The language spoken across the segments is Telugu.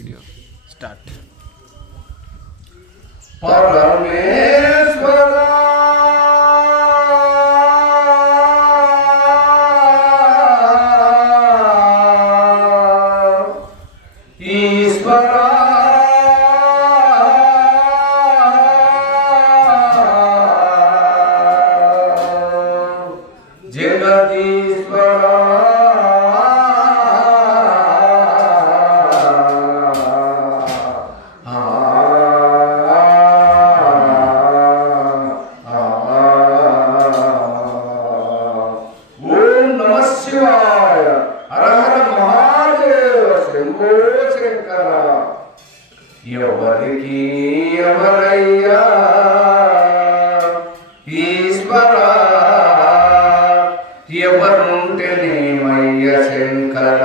Video start. परमेश्वर ईश्वर जगदीश्वर ఎవరికి ఎవరయ్యా ఈశ్వర ఎవరుంటేనేమయ్య శంకర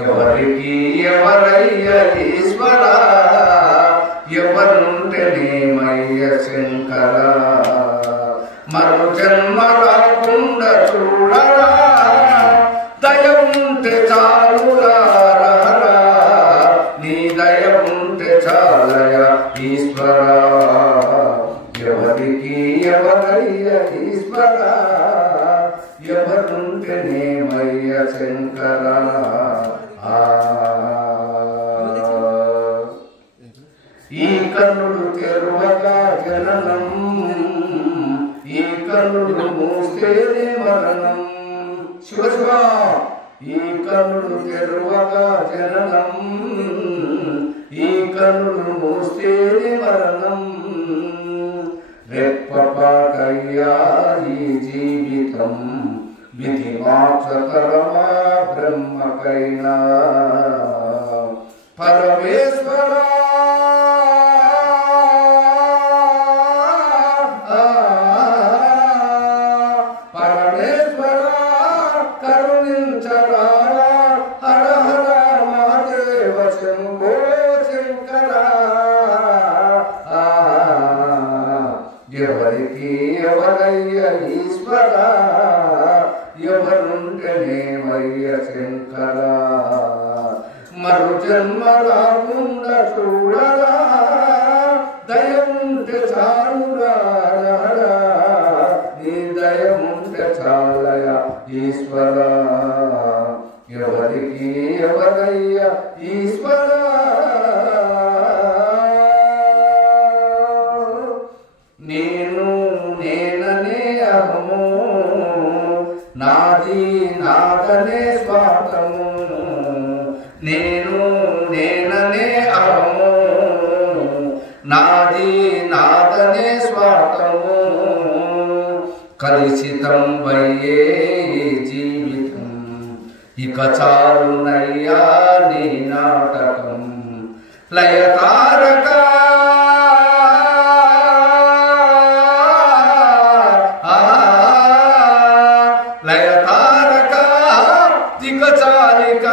ఎవరికి ఎవరయ్య ఈశ్వర ఎవరుంటేనేమయ్య శంకర మరు జన్మ రాకుండా చూడరా దయ ఉంటే చాలురా ఈశ్వర ఎవరికి ఎవరయ్య ఈశ్వర ఎవరుంటేనేమయ్య శంకర ఈ కన్నులు తెరువగా జననం ఈ కన్నులు మూస్తేనే మరణం శివ శివ ఈ కన్నులు తెరువగా జననం ఈ కన్నులు మూస్తేనే మరణం రెప్పపాటయ్యా ఈ జీవితం విధి మార్చతరమా బ్రహ్మకైనా పరమేశ్వర పరమేశ్వర కరుణించరా హర హర మహాదేవ శంభో ఎవరికి ఎవరయ్య ఈశ్వర ఎవరుంటేనేమయ్య శంకర మరు జన్మ రాకుండా చూడరా దయ ఉంటే చాలురా నీ దయ ఉంటే చాలయ ఈశ్వర ఎవరికి ఎవరయ్య ఈశ్వర నేను నేననే అహము నాది నాదనే స్వార్థము నేను నేననే అహము నాది నాదనే స్వార్థము కలుషితం వయ్యే జీవితం ఇక చాలునయ్యా నీ నాటకం లయతారక లయతారక దిగజాలిక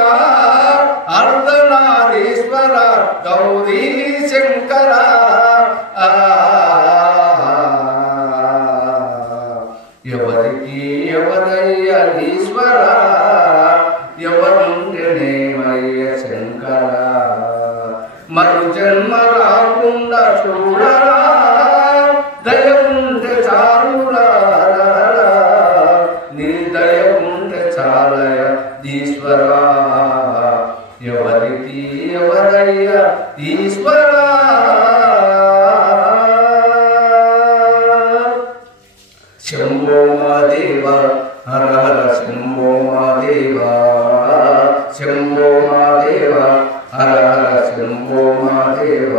అర్ధనారీశ్వర గౌరీ శంకర ఎవరికి ఎవరయ్య ఈశ్వర ఎవరుంటేనేమయ్య శంకర మరు జన్మ రాకుండా చూడరా దయ ఉంటే చాలురా నీ దయ ఉంటే చాలయ ఈశ్వర ఎవరికి ఎవరయ్య ఈశ్వర శంభో మహాదేవ హర హర శంభో మహాదేవ శంభో మహాదేవ హర హర శంభో మహాదేవ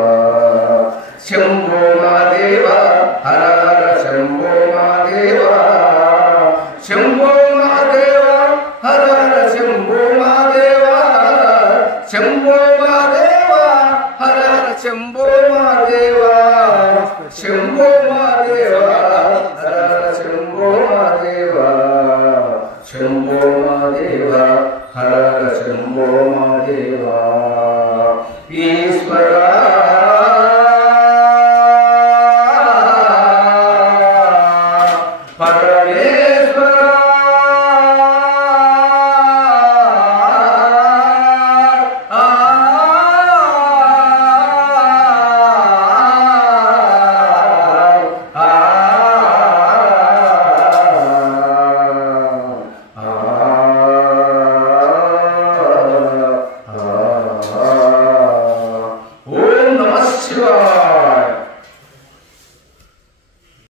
శంభో మహాదేవ హర హర శంభో మహాదేవ శంభో మహాదేవ హర హర శంభో మహాదేవ శంభో మహాదేవ హర హర శంభో మహాదేవ శంభో మహాదేవ హర హర శంభో మహాదేవ శంభో మహాదేవ హర హర శంభో మహాదేవ ఈశ్వర